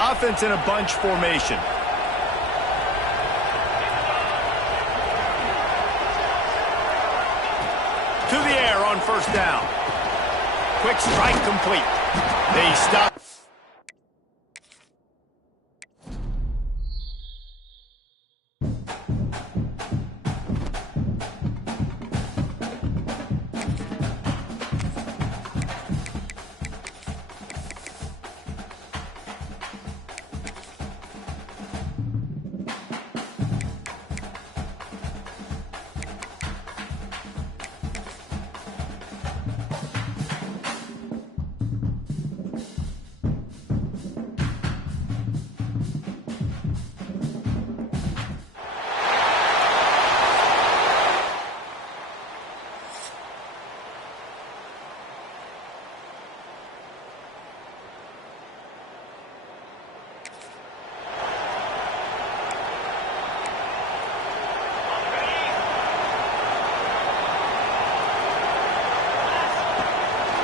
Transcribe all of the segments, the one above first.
Offense in a bunch formation. To the air on first down. Quick strike complete. They stop.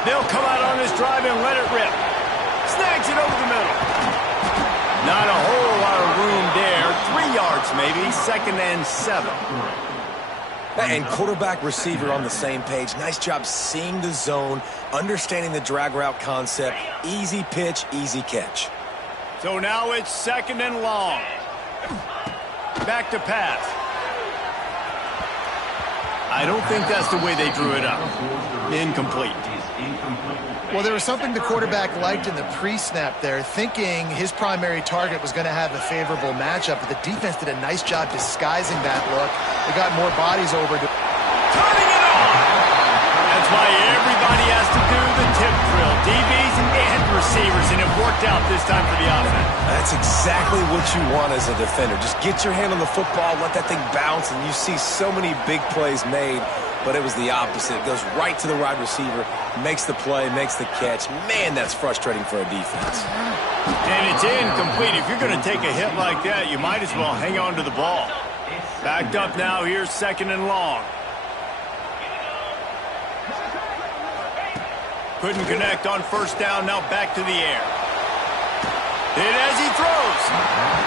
They'll come out on this drive and let it rip. Snags it over the middle. Not a whole lot of room there. 3 yards maybe. 2nd and 7. And quarterback, receiver on the same page. Nice job seeing the zone, understanding the drag route concept. Easy pitch, easy catch. So now it's 2nd and long. Back to pass. I don't think that's the way they drew it up. Incomplete. Well, there was something the quarterback liked in the pre-snap there, thinking his primary target was going to have a favorable matchup, but the defense did a nice job disguising that look. They got more bodies over. Turning it on! That's why everybody has to do the tip drill. DBs and receivers, and it worked out this time for the offense. That's exactly what you want as a defender. Just get your hand on the football, let that thing bounce, and you see so many big plays made. But it was the opposite. It goes right to the wide receiver, makes the play, makes the catch. Man, that's frustrating for a defense. And it's incomplete. If you're going to take a hit like that, you might as well hang on to the ball. Backed up now. Here's 2nd and long. Couldn't connect on first down. Now back to the air. Hit as he throws.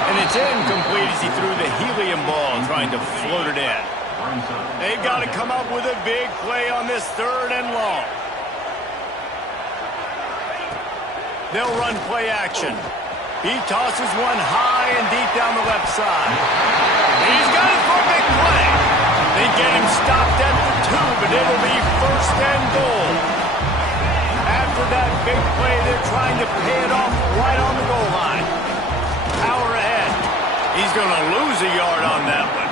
And it's incomplete as he threw the helium ball, trying to float it in. They've got to come up with a big play on this 3rd and long. They'll run play action. He tosses one high and deep down the left side. He's got it for a big play. They get him stopped at the 2, but it'll be 1st and goal. After that big play, they're trying to pay it off right on the goal line. Power ahead. He's going to lose a yard on that one.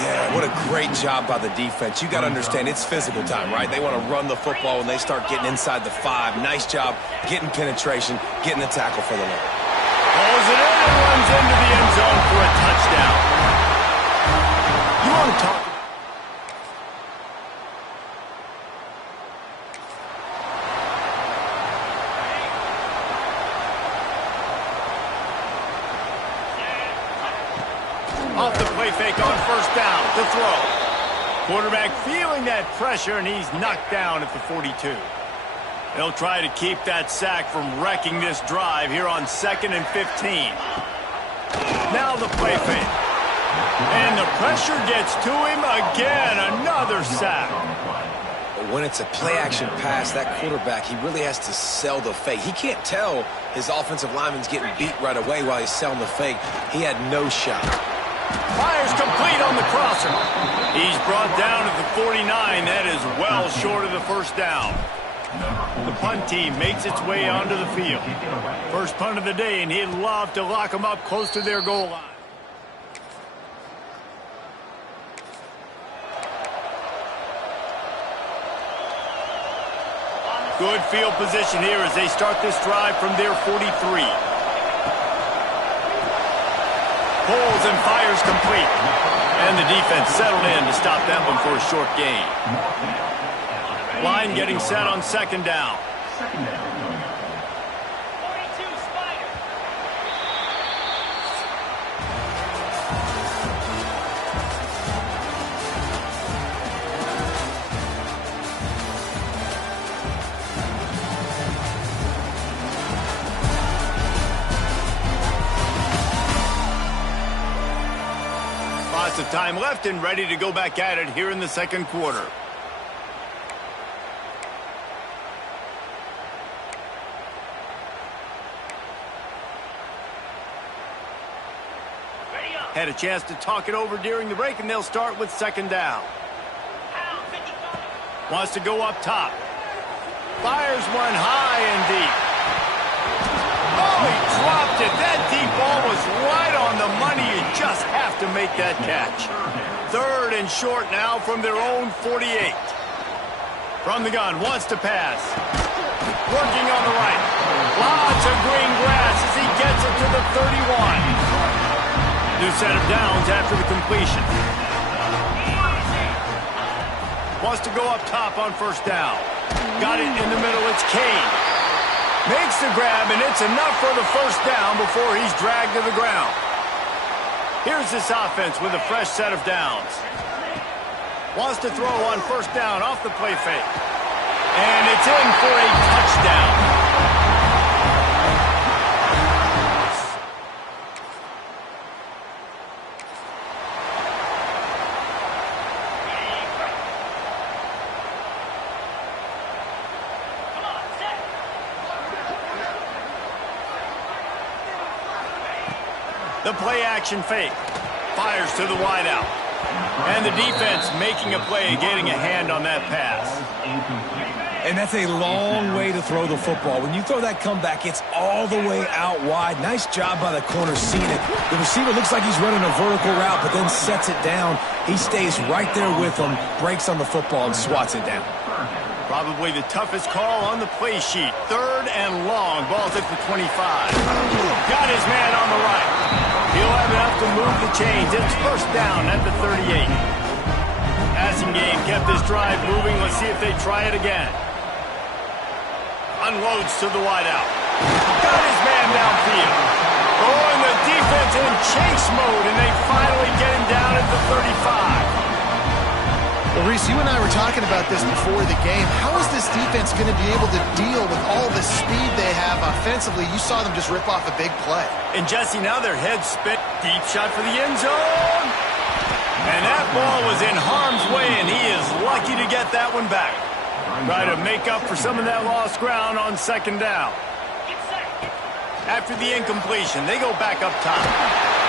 Yeah, what a great job by the defense. You got to understand, it's physical time, right? They want to run the football when they start getting inside the 5. Nice job getting penetration, getting the tackle for the low. Pulls it in and runs into the end zone for a touchdown. You want to talk? Off the play fake on first down to throw. Quarterback feeling that pressure, and he's knocked down at the 42. They'll try to keep that sack from wrecking this drive here on 2nd and 15. Now the play fake. And the pressure gets to him again. Another sack. But when it's a play-action pass, that quarterback, he really has to sell the fake. He can't tell his offensive lineman's getting beat right away while he's selling the fake. He had no shot. Fires complete on the crosser. He's brought down at the 49. That is well short of the first down. The punt team makes its way onto the field. First punt of the day, and he'd love to lock them up close to their goal line. Good field position here as they start this drive from their 43. Pulls and fires complete. And the defense settled in to stop that one for a short gain. Line getting set on 2nd down. of time left and ready to go back at it here in the second quarter. Had a chance to talk it over during the break, and they'll start with second down. Wants to go up top. Fires one high and deep. Oh, he dropped it. That deep ball was right on the money. You just have to make that catch. Third and short now from their own 48. From the gun, wants to pass. Working on the right. Lots of green grass as he gets it to the 31. New set of downs after the completion. Wants to go up top on first down. Got it in the middle. It's Kane. Makes the grab, and it's enough for the first down before he's dragged to the ground. Here's this offense with a fresh set of downs. Wants to throw on first down off the play fake. And it's in for a touchdown. The play-action fake. Fires to the wideout. And the defense making a play, getting a hand on that pass. And that's a long way to throw the football. When you throw that comeback, it's all the way out wide. Nice job by the corner seeing it. The receiver looks like he's running a vertical route, but then sets it down. He stays right there with him, breaks on the football, and swats it down. Probably the toughest call on the play sheet. Third and long. Ball's at the 25. Got his man on the right. He'll have enough to move the chains. It's first down at the 38. Passing game kept this drive moving. Let's see if they try it again. Unloads to the wideout. Got his man downfield. Oh, and the defense in chase mode, and they finally get him down at the 35. Well, Reese, you and I were talking about this before the game. How is this defense going to be able to deal with all the speed they have offensively? You saw them just rip off a big play. And Jesse, now their heads spin. Deep shot for the end zone. And that ball was in harm's way, and he is lucky to get that one back. Try to make up for some of that lost ground on second down. After the incompletion, they go back up top.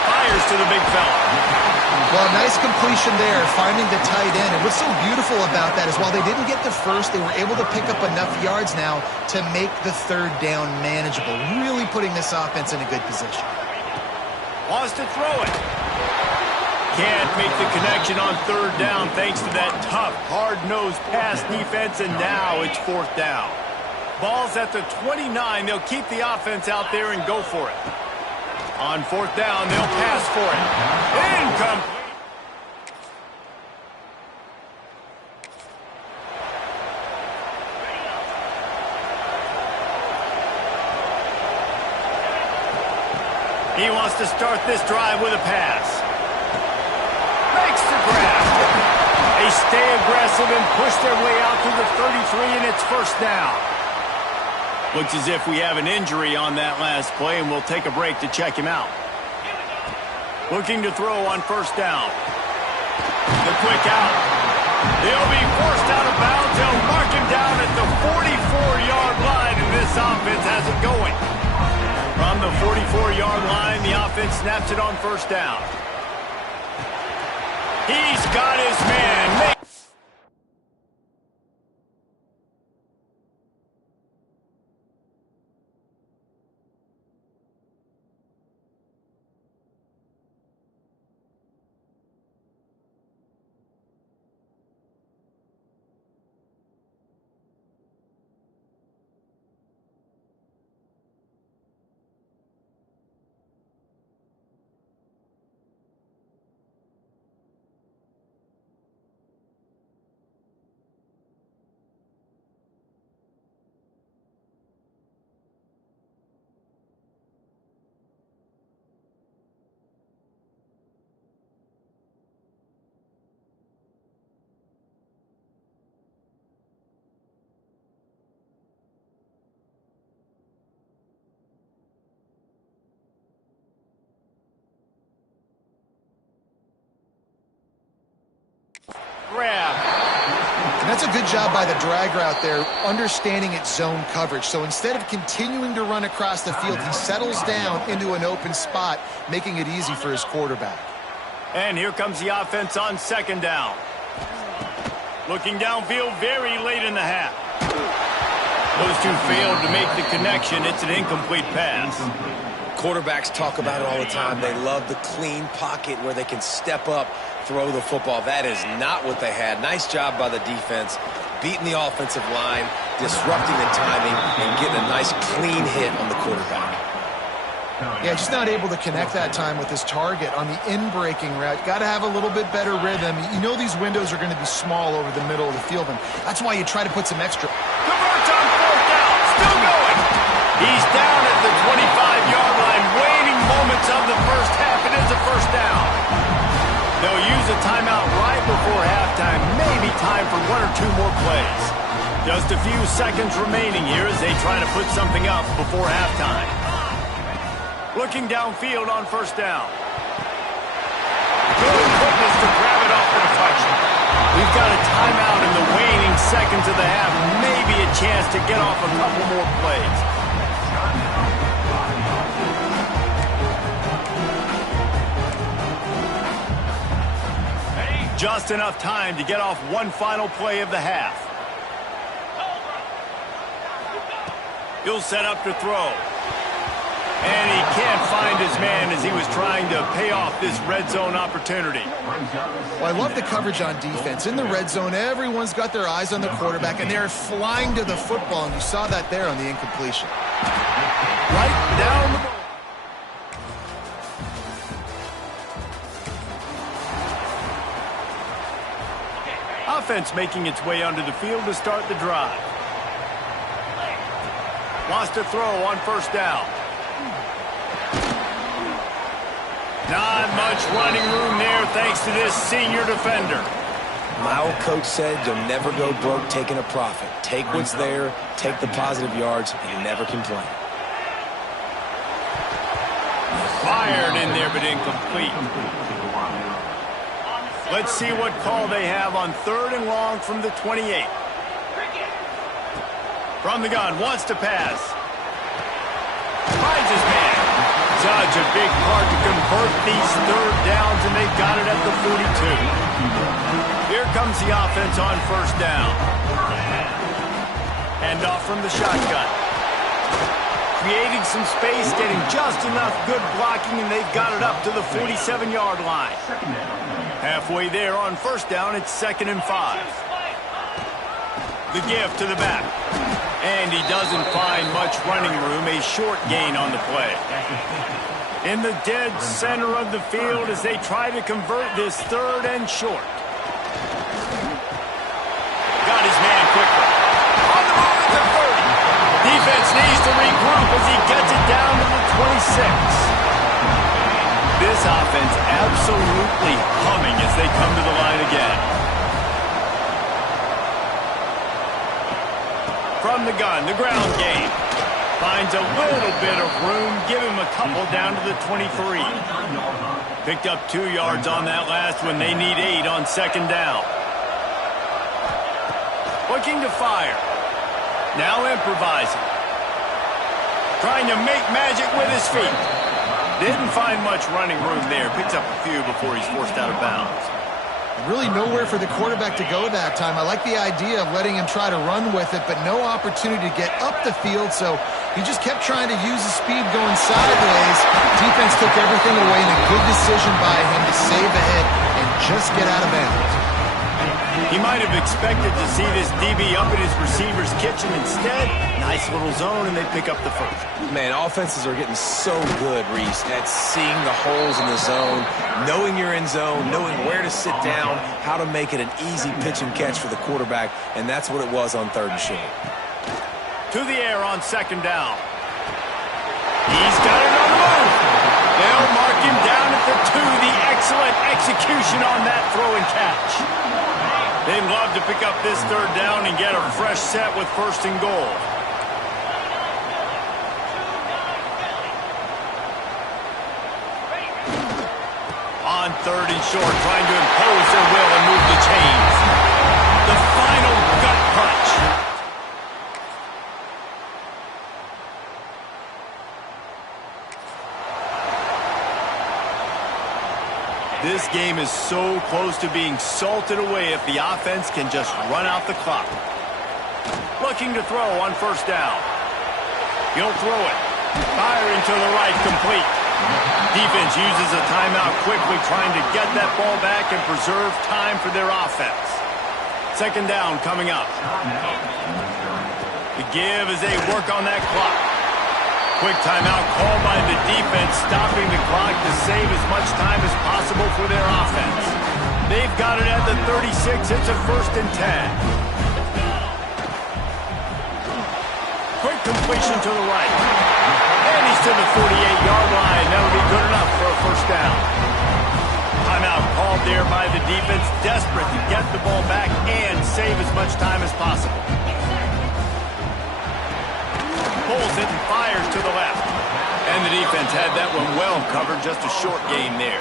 Fires to the big fella. Well, nice completion there, finding the tight end. And what's so beautiful about that is while they didn't get the first, they were able to pick up enough yards now to make the third down manageable, really putting this offense in a good position. Wants to throw it. Can't make the connection on third down thanks to that tough, hard-nosed pass defense, and now it's fourth down. Ball's at the 29. They'll keep the offense out there and go for it. On fourth down, they'll pass for it. Incomplete. He wants to start this drive with a pass. Makes the grab. They stay aggressive and push their way out to the 33, and it's first down. Looks as if we have an injury on that last play, and we'll take a break to check him out. Looking to throw on first down. The quick out. He'll be forced out of bounds. They'll mark him down at the 44-yard line, and this offense has it going. From the 44-yard line, the offense snaps it on first down. He's got his man. That's a good job by the drag route there, understanding its zone coverage. So instead of continuing to run across the field, he settles down into an open spot, making it easy for his quarterback. And here comes the offense on second down. Looking downfield very late in the half. Those two failed to make the connection. It's an incomplete pass. Quarterbacks talk about it all the time. They love the clean pocket where they can step up, throw the football. That is not what they had. Nice job by the defense, beating the offensive line, disrupting the timing, and getting a nice clean hit on the quarterback. Yeah, just not able to connect that time with his target on the in-breaking route. Got to have a little bit better rhythm. You know these windows are going to be small over the middle of the field, and that's why you try to put some extra. Converts on fourth down. Still going. He's down at the 25-yard line. Waning moments of the first half. It is a first down. They'll use a timeout right before halftime. Maybe time for one or two more plays. Just a few seconds remaining here as they try to put something up before halftime. Looking downfield on first down. Good quickness to grab it off the deflection. We've got a timeout in the waning seconds of the half. Maybe a chance to get off a couple more plays. Just enough time to get off one final play of the half. He'll set up to throw. And he can't find his man as he was trying to pay off this red zone opportunity. Well, I love the coverage on defense. In the red zone, everyone's got their eyes on the quarterback, and they're flying to the football, and you saw that there on the incompletion. Right down the middle. Offense making its way onto the field to start the drive. Wants to throw on first down. Not much running room there thanks to this senior defender. My old coach said you'll never go broke taking a profit. Take what's there, take the positive yards, and never complain. Fired in there, but incomplete. Let's see what call they have on third and long from the 28. From the gun, wants to pass. Finds his man. Such a big part to convert these third downs, and they got it at the 42. Here comes the offense on first down. Hand off from the shotgun. Creating some space, getting just enough good blocking, and they've got it up to the 47-yard line. Halfway there on first down, it's 2nd and 5. The give to the back. And he doesn't find much running room, a short gain on the play. In the dead center of the field as they try to convert this third and short. Got his man quickly. On the move at the 30. Defense needs to regroup as he gets it down to the 26. This offense absolutely humming as they come to the line again. From the gun, the ground game. Finds a little bit of room. Give him a couple down to the 23. Picked up 2 yards on that last one. They need 8 on second down. Looking to fire. Now improvising. Trying to make magic with his feet. Didn't find much running room there. Picks up a few before he's forced out of bounds. Really nowhere for the quarterback to go that time. I like the idea of letting him try to run with it, but no opportunity to get up the field, so he just kept trying to use his speed going sideways. Defense took everything away, and a good decision by him to save a hit and just get out of bounds. He might have expected to see this DB up in his receiver's kitchen. Instead, nice little zone, and they pick up the first. Man, offenses are getting so good, Reese, at seeing the holes in the zone, knowing you're in zone, knowing where to sit down, how to make it an easy pitch and catch for the quarterback, and that's what it was on third and short. To the air on second down. He's got it on the move. They'll mark him down at the 2. The excellent execution on that throw and catch. They'd love to pick up this third down and get a fresh set with first and goal. On third and short, trying to impose their will and move the chains. The final This game is so close to being salted away if the offense can just run out the clock. Looking to throw on first down. He'll throw it. Firing to the right, complete. Defense uses a timeout quickly, trying to get that ball back and preserve time for their offense. Second down coming up. The give as they work on that clock. Quick timeout called by the defense, stopping the clock to save as much time as possible for their offense. They've got it at the 36. It's a 1st and 10. Quick completion to the right. And he's to the 48-yard line. That'll be good enough for a first down. Timeout called there by the defense, desperate to get the ball back and save as much time as possible. Pulls it and fires to the left. And the defense had that one well covered, just a short gain there.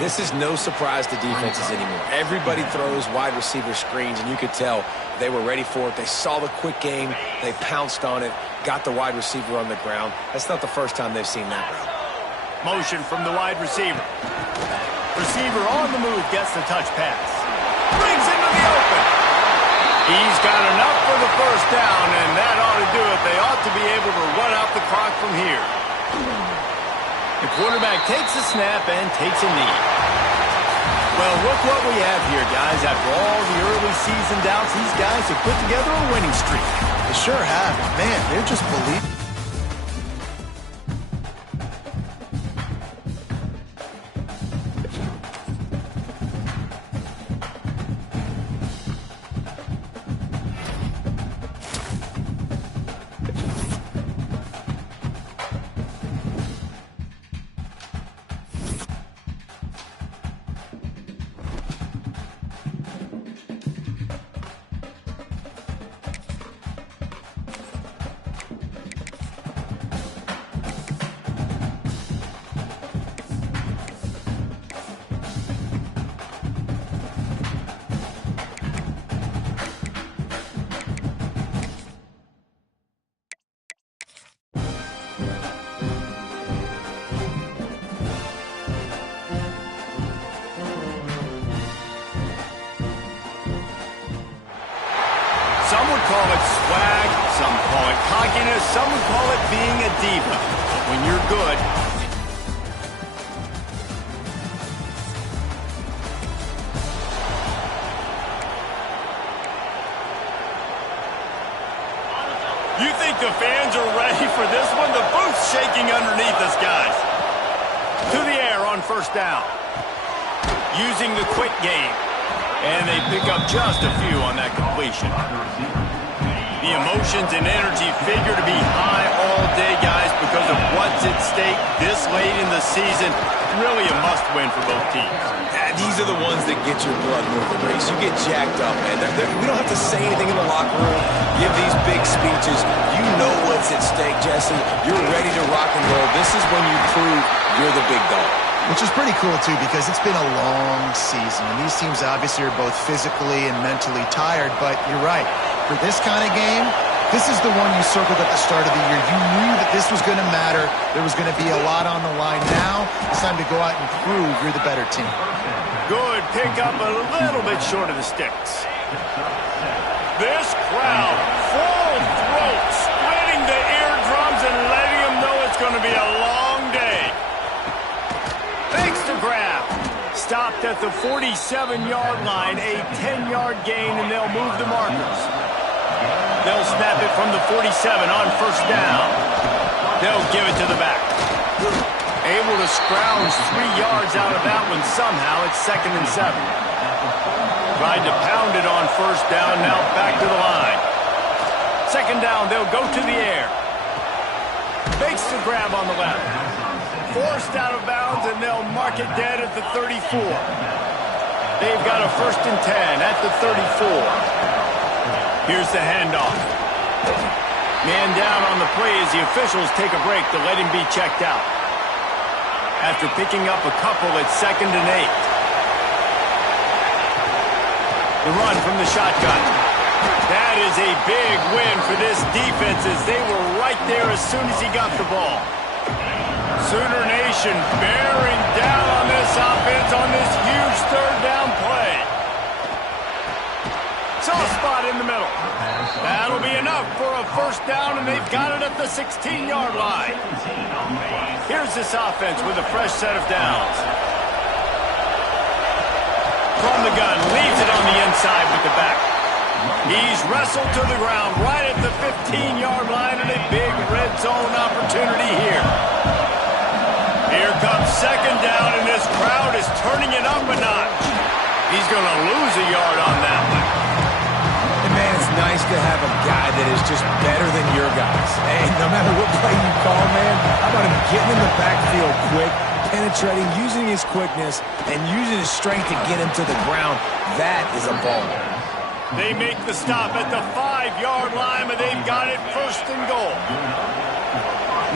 This is no surprise to defenses anymore. Everybody throws wide receiver screens, and you could tell they were ready for it. They saw the quick game. They pounced on it, got the wide receiver on the ground. That's not the first time they've seen that route. Motion from the wide receiver. Receiver on the move, gets the touch pass. Brings into the open. He's got enough for the first down, and that ought to do it. They ought to be able to run out the clock from here. The quarterback takes a snap and takes a knee. Well, look what we have here, guys. After all the early season doubts, these guys have put together a winning streak. They sure have. Man, they're just believing. Some would call it swag, some call it cockiness, some would call it being a diva. But when you're good, you think the fans are ready for this one? The booth's shaking underneath us, guys. To the air on first down. Using the quick game. And they pick up just a few on that completion. The emotions and energy figure to be high all day, guys, because of what's at stake this late in the season. Really a must-win for both teams. These are the ones that get your blood moving, Reese. You get jacked up, man. We don't have to say anything in the locker room, give these big speeches. You know what's at stake, Jesse. You're ready to rock and roll. This is when you prove you're the big dog. Which is pretty cool, too, because it's been a long season. And these teams obviously are both physically and mentally tired, but you're right. For this kind of game, this is the one you circled at the start of the year. You knew that this was going to matter. There was going to be a lot on the line. Now, it's time to go out and prove you're the better team. Good pick up, a little bit short of the sticks. This crowd, full throat, splitting the eardrums and letting them know it's going to be a long day. Fakes the grab. Stopped at the 47-yard line, a 10-yard gain, and they'll move the markers. They'll snap it from the 47 on first down. They'll give it to the back. Able to scrounge 3 yards out of that one somehow. It's 2nd and 7. Tried to pound it on first down, now back to the line. 2nd down, they'll go to the air. Fakes the grab on the left. Forced out of bounds, and they'll mark it dead at the 34. They've got a 1st and 10 at the 34. Here's the handoff. Man down on the play as the officials take a break to let him be checked out. After picking up a couple, it's 2nd and 8. The run from the shotgun. That is a big win for this defense as they were right there as soon as he got the ball. Sooner Nation bearing down on this offense on this huge third down play. Soft spot in the middle. That'll be enough for a first down, and they've got it at the 16-yard line. Here's this offense with a fresh set of downs. From the gun, leaves it on the inside with the back. He's wrestled to the ground right at the 15-yard line, and a big red zone opportunity here. Here comes second down, and this crowd is turning it up a notch. He's going to lose a yard on that one. And man, it's nice to have a guy that is just better than your guys. Hey, no matter what play you call, man, how about him getting in the backfield quick, penetrating, using his quickness, and using his strength to get him to the ground. That is a ball. They make the stop at the 5-yard line, but they've got it first and goal.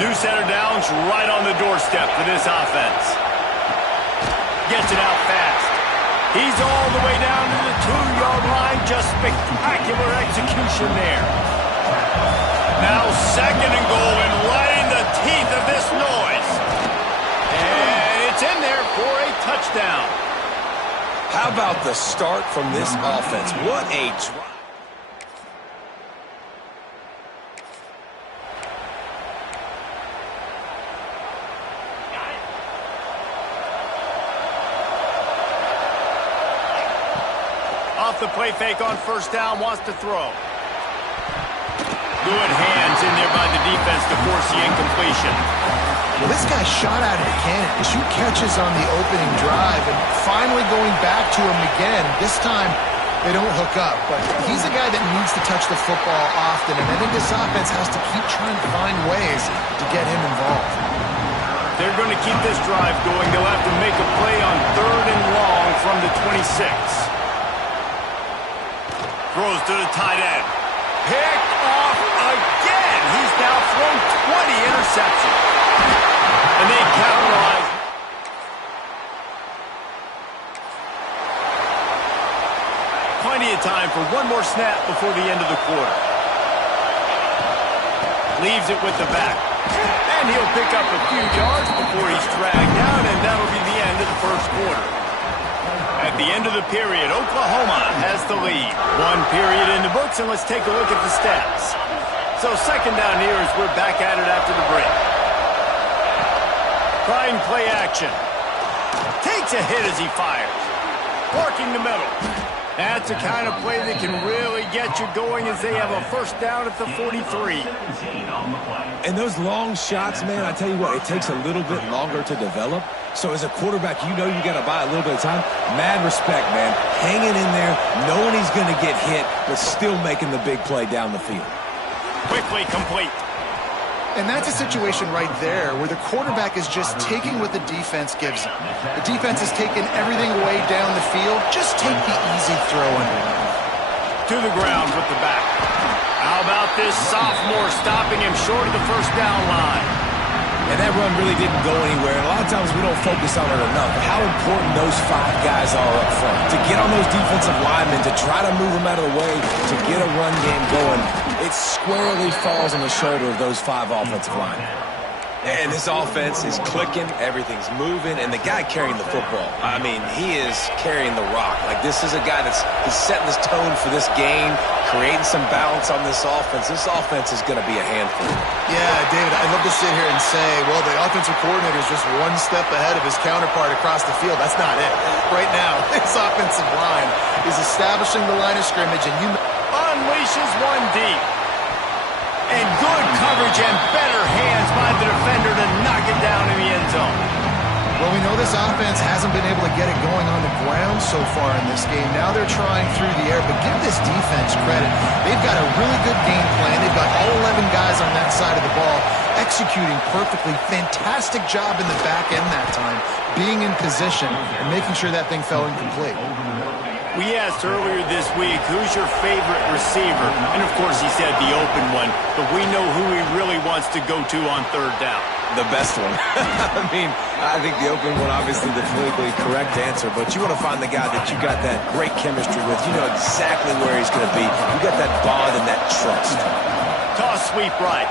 New set of downs right on the doorstep for this offense. Gets it out fast. He's all the way down to the 2-yard line. Just spectacular execution there. Now second and goal, and right in the teeth of this noise. And it's in there for a touchdown. How about the start from this offense? What a drive. Off the play fake on first down, wants to throw. Good hands in there by the defense to force the incompletion. Well, this guy shot out of a cannon. 2 catches on the opening drive, and finally going back to him again. This time, they don't hook up, but he's a guy that needs to touch the football often, and I think this offense has to keep trying to find ways to get him involved. They're going to keep this drive going. They'll have to make a play on third and long from the 26. Throws to the tight end. Picked off again. He's now thrown 20 interceptions. And they capitalize. Plenty of time for one more snap before the end of the quarter. Leaves it with the back. And he'll pick up a few yards before he's dragged down, and that'll be the end of the first quarter. At the end of the period, Oklahoma has the lead. 1 period in the books, and let's take a look at the stats. So second down here as we're back at it after the break. Trying play action. Takes a hit as he fires. Working the middle. That's the kind of play that can really get you going as they have a first down at the 43. And those long shots, man, I tell you what, it takes a little bit longer to develop. So as a quarterback, you know you got to buy a little bit of time. Mad respect, man. Hanging in there, knowing he's going to get hit, but still making the big play down the field. Quickly complete. And that's a situation right there where the quarterback is just taking what the defense gives him. The defense has taken everything away down the field. Just take the easy throw underneath. To the ground with the back. How about this sophomore stopping him short of the first down line? And that run really didn't go anywhere. And a lot of times we don't focus on it enough. But how important those 5 guys are up front. To get on those defensive linemen, to try to move them out of the way, to get a run game going. It squarely falls on the shoulder of those 5 offensive linemen. And this offense is clicking, everything's moving, and the guy carrying the football, I mean, he is carrying the rock. Like, this is a guy he's setting this tone for this game, creating some balance on this offense. This offense is going to be a handful. Yeah, David, I'd love to sit here and say, well, the offensive coordinator is just one step ahead of his counterpart across the field. That's not it. Right now, this offensive line is establishing the line of scrimmage, and unleashes one deep. And good coverage and better hands by the defender to knock it down in the end zone. Well, we know this offense hasn't been able to get it going on the ground so far in this game. Now they're trying through the air, but give this defense credit. They've got a really good game plan. They've got all 11 guys on that side of the ball executing perfectly. Fantastic job in the back end that time, being in position and making sure that thing fell incomplete. We asked earlier this week, who's your favorite receiver? And, of course, he said the open one. But we know who he really wants to go to on third down. The best one. I mean, I think the open one, obviously the politically correct answer. But you want to find the guy that you got that great chemistry with. You know exactly where he's going to be. You got that bond and that trust. Toss sweep right.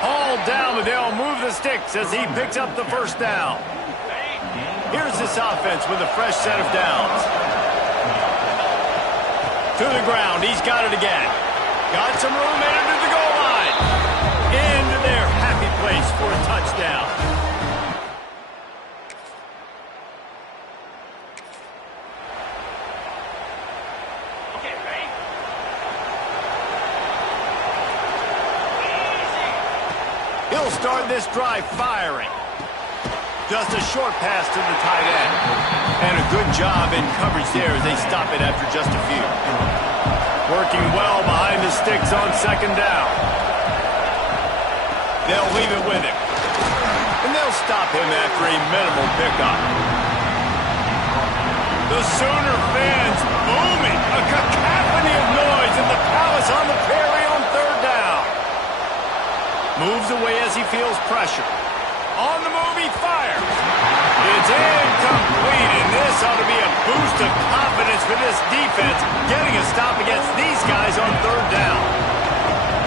Hauled down, but they'll move the sticks as he picks up the first down. Here's this offense with a fresh set of downs. To the ground, he's got it again. Got some room, headed to the goal line. Into their happy place for a touchdown. Okay, ready? He'll start this drive firing. Just a short pass to the tight end. And a good job in coverage there as they stop it after just a few. Working well behind the sticks on second down. They'll leave it with him. And they'll stop him after a minimal pickup. The Sooner fans booming. A cacophony of noise in the Palace on the Prairie on third down. Moves away as he feels pressure. On the move, he fires. It's incomplete, and this ought to be a boost of confidence for this defense, getting a stop against these guys on third down.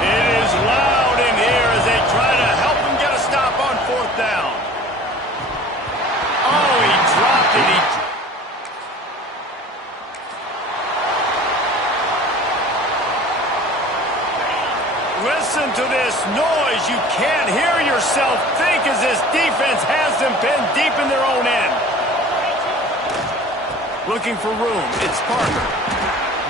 It is loud in here as they try to help him get a stop on fourth down. Oh, he dropped it. Listen to this noise. You can't hear yourself think as this defense has them pinned deep in their own end. Looking for room. It's Parker.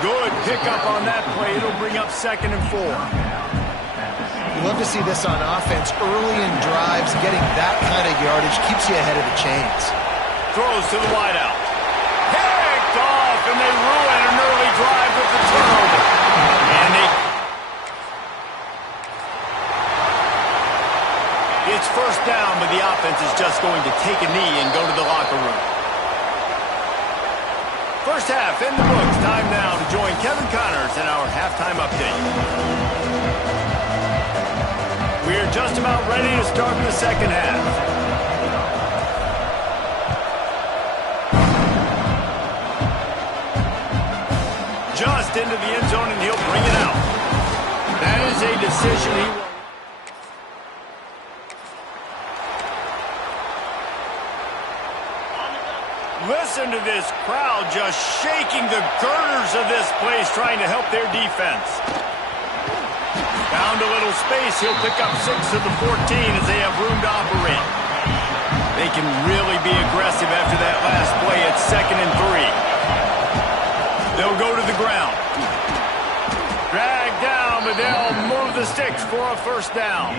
Good pickup on that play. It'll bring up 2nd and 4. You love to see this on offense. Early in drives, getting that kind of yardage keeps you ahead of the chains. Throws to the wideout. Picked off, and they ruin an early drive with the turnover. And it's first down, but the offense is just going to take a knee and go to the locker room. First half in the books. Time now to join Kevin Connors in our halftime update. We're just about ready to start the second half. Just into the end zone, and he'll bring it out. That is a decision he will. Listen to this crowd just shaking the girders of this place, trying to help their defense. Found a little space. He'll pick up 6 of the 14 as they have room to operate. They can really be aggressive after that last play at 2nd and 3. They'll go to the ground. Drag down, but they'll move the sticks for a first down.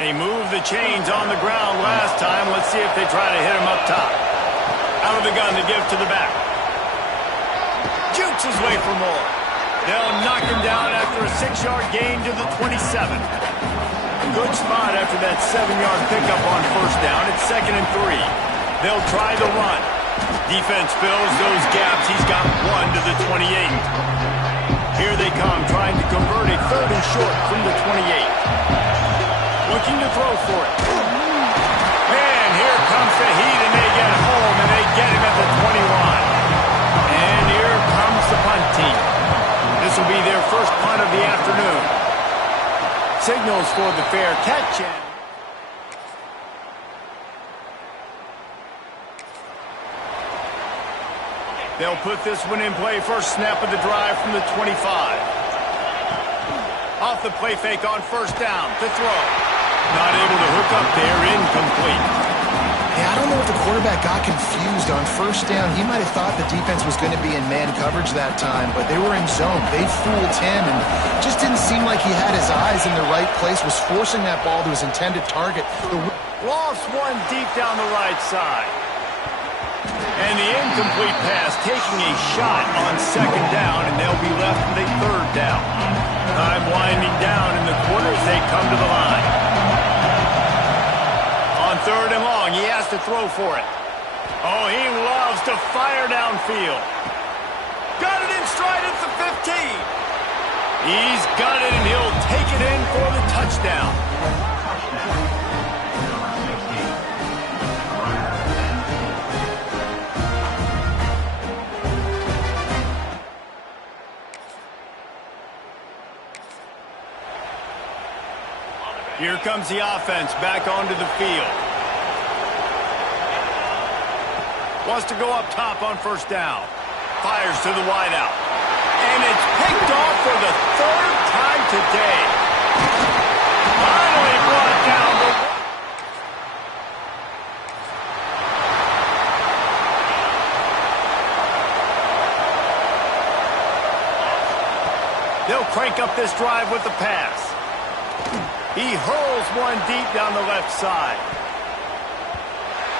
They moved the chains on the ground last time. Let's see if they try to hit him up top. Out of the gun to give to the back. Jukes his way for more. They'll knock him down after a 6-yard gain to the 27. Good spot after that 7-yard pickup on first down. It's 2nd and 3. They'll try the run. Defense fills those gaps. He's got 1 to the 28. Here they come, trying to convert a 3rd and short from the 28. Looking to throw for it. And here comes the heat, and they get home, and they get him at the 21. And here comes the punt team. This will be their first punt of the afternoon. Signals for the fair catch. They'll put this one in play. First snap of the drive from the 25. Off the play fake on first down to throw. Not able to hook up there, incomplete. Yeah, I don't know if the quarterback got confused on first down. He might have thought the defense was going to be in man coverage that time, but they were in zone. They fooled him and just didn't seem like he had his eyes in the right place, was forcing that ball to his intended target. Lost one deep down the right side. And the incomplete pass taking a shot on second down, and they'll be left with a third down. Time winding down in the quarter as they come to the line. On third and long, he has to throw for it. Oh, he loves to fire downfield. Got it in stride at the 15. He's got it, and he'll take it in for the touchdown. Here comes the offense back onto the field. Wants to go up top on first down. Fires to the wideout. And it's picked off for the third time today. Finally brought down the... They'll crank up this drive with the pass. He hurls one deep down the left side.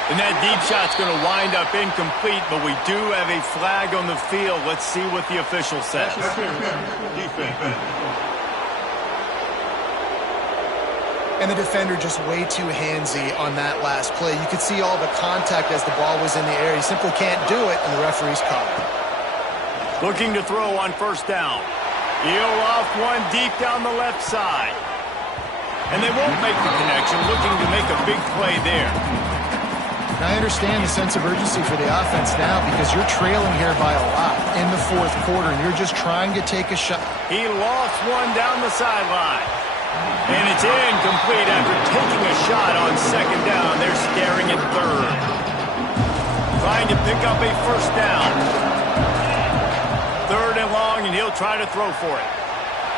And that deep shot's going to wind up incomplete, but we do have a flag on the field. Let's see what the official says. And the defender just way too handsy on that last play. You could see all the contact as the ball was in the air. He simply can't do it, and the referee's caught it. Looking to throw on first down. He'll off one deep down the left side. And they won't make the connection, looking to make a big play there. I understand the sense of urgency for the offense now because you're trailing here by a lot in the fourth quarter, and you're just trying to take a shot. He lost one down the sideline. And it's incomplete after taking a shot on second down. They're staring at third. Trying to pick up a first down. Third and long, and he'll try to throw for it.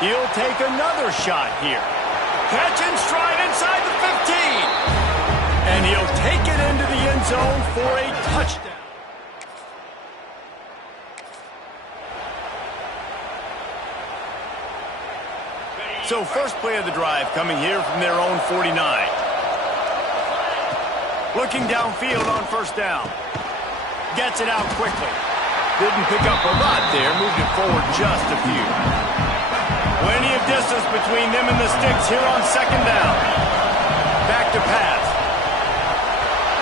He'll take another shot here. Catch and stride inside the 15. And he'll take it into the end zone for a touchdown. So first play of the drive coming here from their own 49. Looking downfield on first down. Gets it out quickly. Didn't pick up a lot there. Moved it forward just a few. Plenty of distance between them and the sticks here on second down. Back to pass.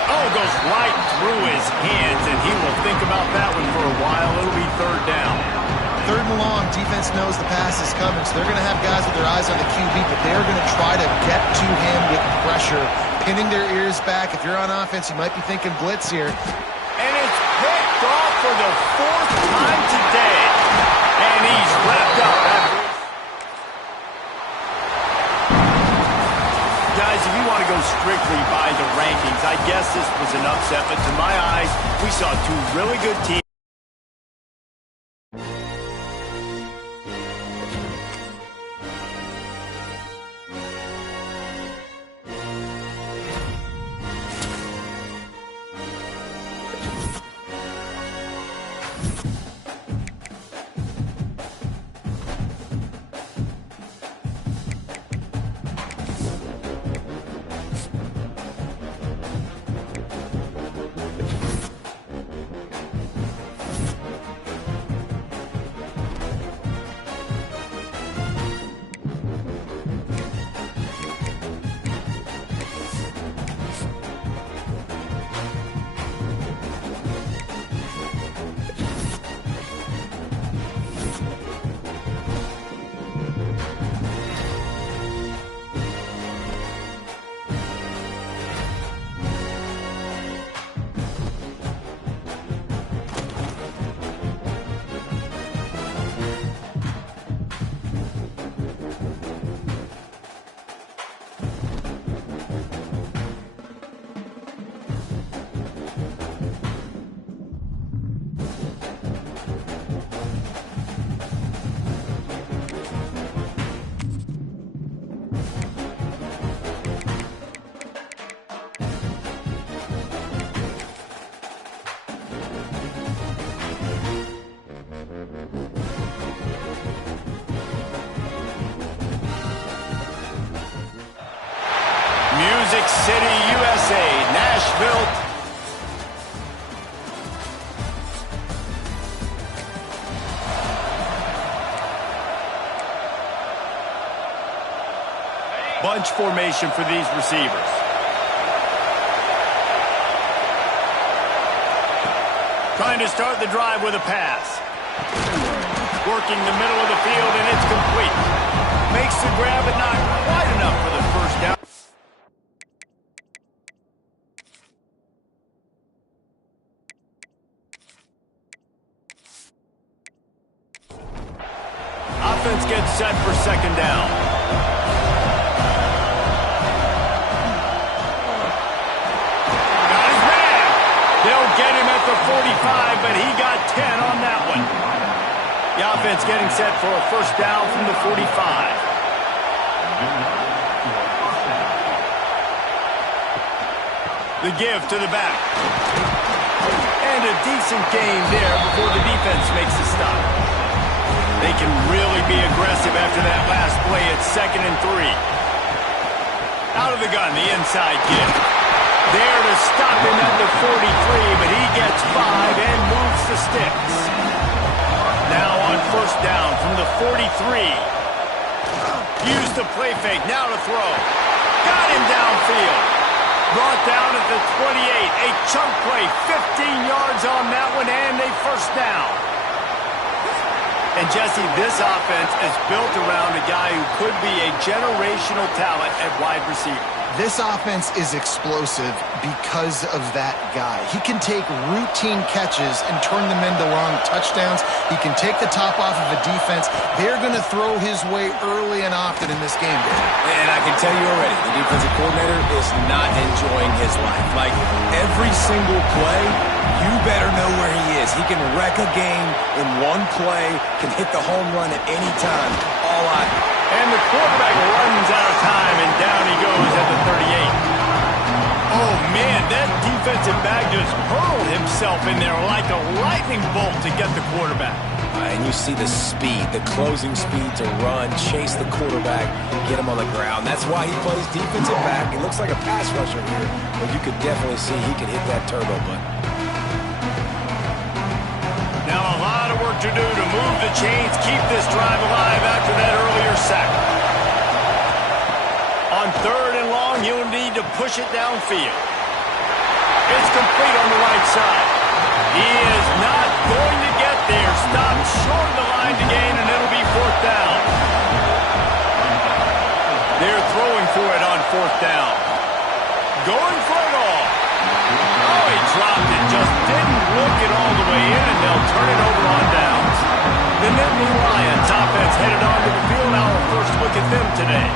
Oh, goes right through his hands, and he will think about that one for a while. It'll be third down. Third and long, defense knows the pass is coming, so they're going to have guys with their eyes on the QB, but they're going to try to get to him with pressure, pinning their ears back. If you're on offense, you might be thinking blitz here. And it's picked off for the fourth time today. And he's wrapped up after. Guys, if you want to go strictly by the rankings, I guess this was an upset, but to my eyes, we saw two really good teams. Music City, USA, Nashville. Bunch formation for these receivers. Trying to start the drive with a pass. Working the middle of the field, and it's complete. Makes the grab, but not quite enough for the first down. Offense gets set for second down. the 45, but he got 10 on that one. The offense getting set for a first down from the 45. The give to the back. And a decent gain there before the defense makes a stop. They can really be aggressive after that last play at 2nd and 3. Out of the gun, the inside give. There to stop him at the 43, but he gets 5 and moves the sticks. Now on first down from the 43. Use the play fake, now to throw. Got him downfield. Brought down at the 28. A chunk play, 15 yards on that one, and a first down. And Jesse, this offense is built around a guy who could be a generational talent at wide receiver. This offense is explosive because of that guy. He can take routine catches and turn them into long touchdowns. He can take the top off of a defense. They're going to throw his way early and often in this game. And I can tell you already, the defensive coordinator is not enjoying his life. Like, every single play, you better know where he is. He can wreck a game in one play, can hit the home run at any time. All I... And the quarterback runs out of time, and down he goes at the 38. Oh, man, that defensive back just hurled himself in there like a lightning bolt to get the quarterback. And you see the speed, the closing speed to run, chase the quarterback, get him on the ground. That's why he plays defensive back. He looks like a pass rusher here, but you could definitely see he can hit that turbo button. Now a lot of work to do to move the chains, keep this drive alive after that earlier sack. On 3rd and long, he'll need to push it downfield. It's complete on the right side. He is not going to get there. Stopped short of the line to gain, and it'll be 4th down. They're throwing for it on 4th down. Going for it all. Oh, he dropped it. Just didn't look it all the way in, and they'll turn it over on downs. The Nittany Lions offense headed onto the field. Our first look at them today.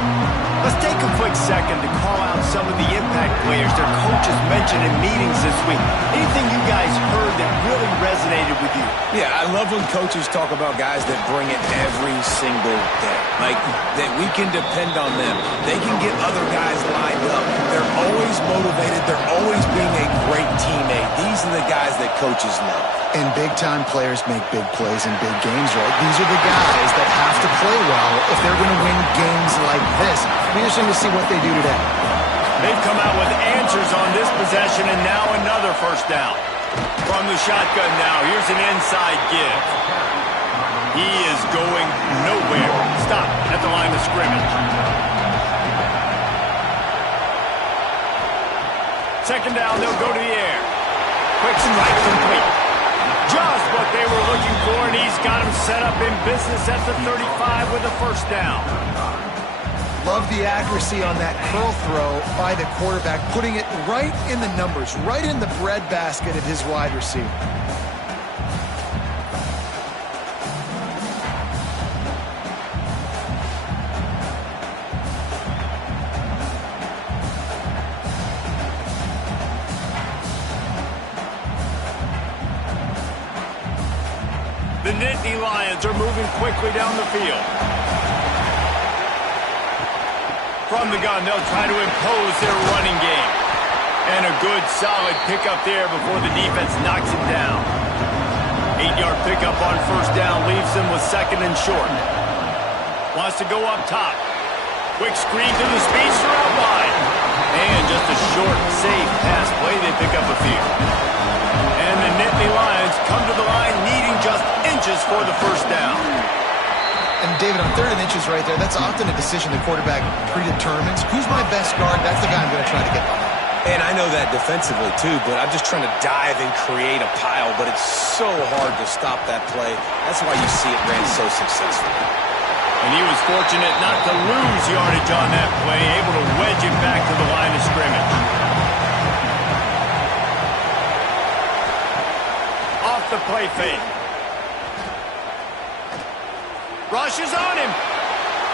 Let's take a quick second to call out some of the impact players their coaches mentioned in meetings this week. Anything you guys heard that really resonated with you? Yeah, I love when coaches talk about guys that bring it every single day. Like, that we can depend on them. They can get other guys lined up. They're always motivated. They're always being a great teammate. These are the guys that coaches love. And big-time players make big plays in big games, right? These are the guys that have to play well if they're going to win games like this. It'll be interesting to see what they do today. They've come out with answers on this possession, and now another first down. From the shotgun now, here's an inside give. He is going nowhere. Stop at the line of scrimmage. 2nd down, they'll go to the air. Quick strike complete. Just what they were looking for, and he's got him set up in business at the 35 with a first down. Love the accuracy on that curl throw by the quarterback, putting it right in the numbers, right in the breadbasket of his wide receiver. The Nittany Lions are moving quickly down the field. From the gun, they'll try to impose their running game. And a good, solid pickup there before the defense knocks him down. 8-yard pickup on first down leaves him with 2nd and short. Wants to go up top. Quick screen to the speedster out wide. And just a short, safe pass play. They pick up a few. And the Nittany Lions come to the line needing just inches for the first down. And David, on 3rd and inches right there, that's often a decision the quarterback predetermines. Who's my best guard? That's the guy I'm going to try to get behind. And I know that defensively, too, but I'm just trying to dive and create a pile, but it's so hard to stop that play. That's why you see it ran so successfully. And he was fortunate not to lose yardage on that play, able to wedge it back to the line of scrimmage. Off the play fake. Rushes on him.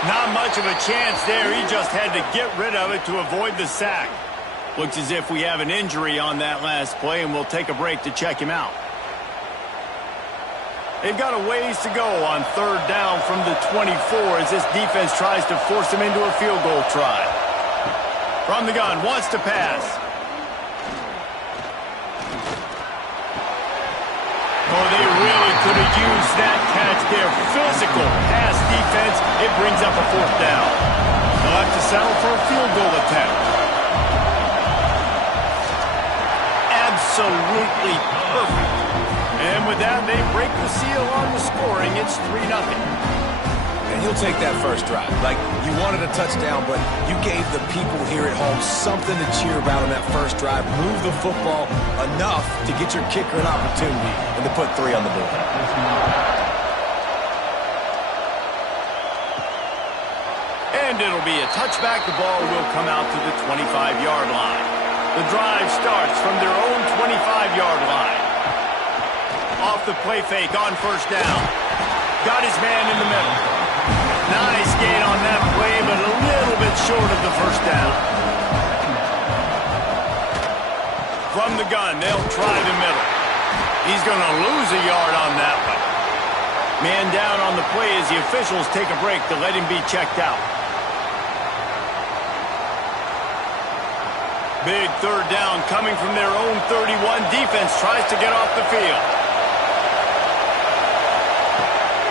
Not much of a chance there. He just had to get rid of it to avoid the sack. Looks as if we have an injury on that last play, and we'll take a break to check him out. They've got a ways to go on third down from the 24 as this defense tries to force him into a field goal try. From the gun, wants to pass. Oh, they really could have used that catch there. Physical pass defense. It brings up a fourth down. They'll have to settle for a field goal attempt. Absolutely perfect. And with that, they break the seal on the scoring. It's 3-0. And you'll take that first drive. Like, you wanted a touchdown, but you gave the people here at home something to cheer about on that first drive. Move the football enough to get your kicker an opportunity and to put 3 on the board. And it'll be a touchback. The ball will come out to the 25-yard line. The drive starts from their own 25-yard line. Off the play fake on first down. Got his man in the middle. Nice gain on that play, but a little bit short of the first down. From the gun, they'll try the middle. He's going to lose a yard on that one. Man down on the play as the officials take a break to let him be checked out. Big third down coming from their own 31. Defense tries to get off the field.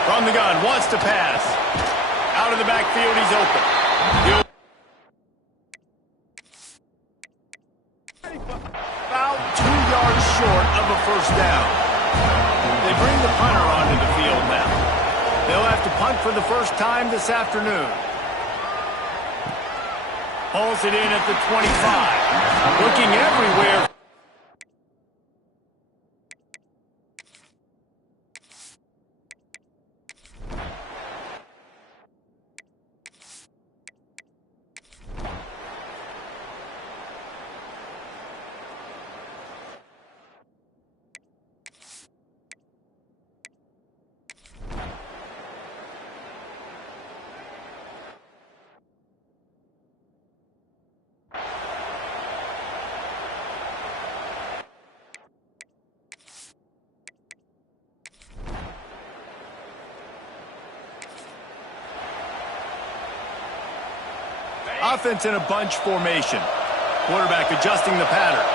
From the gun, wants to pass. Out of the backfield, he's open. About 2 yards short of a first down. They bring the punter onto the field now. They'll have to punt for the first time this afternoon. Hauls it in at the 25. Looking everywhere. Offense in a bunch formation. Quarterback adjusting the pattern.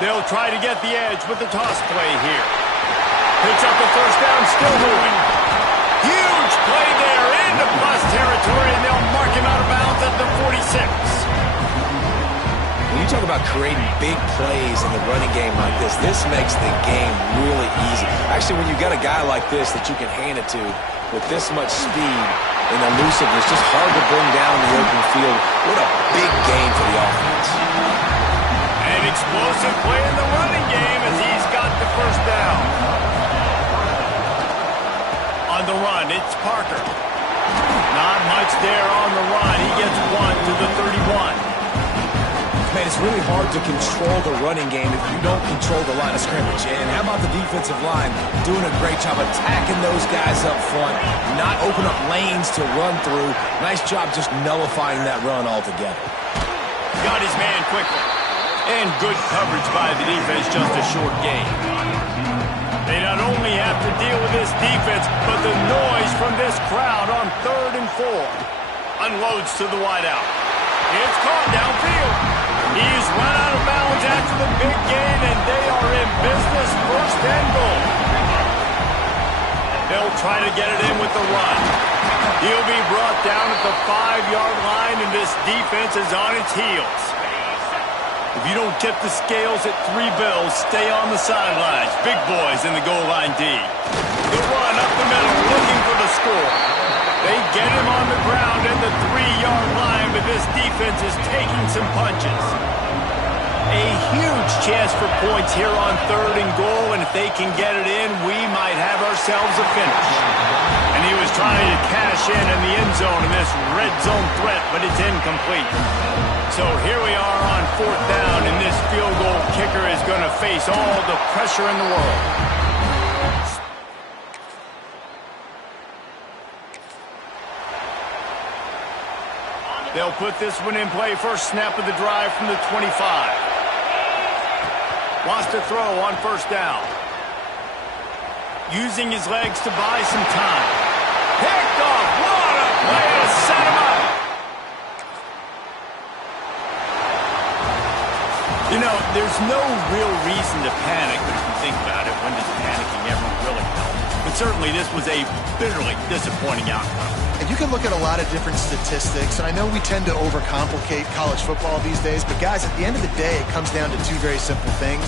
They'll try to get the edge with the toss play here. Picks up the first down, still moving. Huge play there into plus territory, and they'll mark him out of bounds at the 46. When you talk about creating big plays in the running game like this makes the game really easy. Actually, when you got a guy like this that you can hand it to with this much speed and elusiveness, just hard to bring down the open field. What a big game for the offense. An explosive play in the running game as he's got the first down. On the run, it's Parker. Not much there on the run. He gets one to the 31. Man, it's really hard to control the running game if you don't control the line of scrimmage. And how about the defensive line doing a great job attacking those guys up front, not open up lanes to run through. Nice job just nullifying that run altogether. Got his man quickly. And good coverage by the defense, just a short gain. They not only have to deal with this defense, but the noise from this crowd on 3rd and 4. Unloads to the wideout. It's caught downfield. He's run out of bounds after the big gain, and they are in business, 1st and goal. They'll try to get it in with the run. He'll be brought down at the 5-yard line, and this defense is on its heels. If you don't tip the scales at 3 bills, stay on the sidelines. Big boys in the goal line D. The run up the middle, looking for the score. They get him on the ground at the 3-yard line, but this defense is taking some punches. A huge chance for points here on 3rd and goal, and if they can get it in, we might have ourselves a finish. And he was trying to cash in the end zone in this red zone threat, but it's incomplete. So here we are on 4th down, and this field goal kicker is going to face all the pressure in the world. They'll put this one in play. First snap of the drive from the 25. Wants to throw on first down. Using his legs to buy some time. Picked off. What a play to set him up. You know, there's no real reason to panic, but if you think about it, when does panicking ever really help? But certainly this was a bitterly disappointing outcome. And you can look at a lot of different statistics, and I know we tend to overcomplicate college football these days, but guys, at the end of the day, it comes down to two very simple things.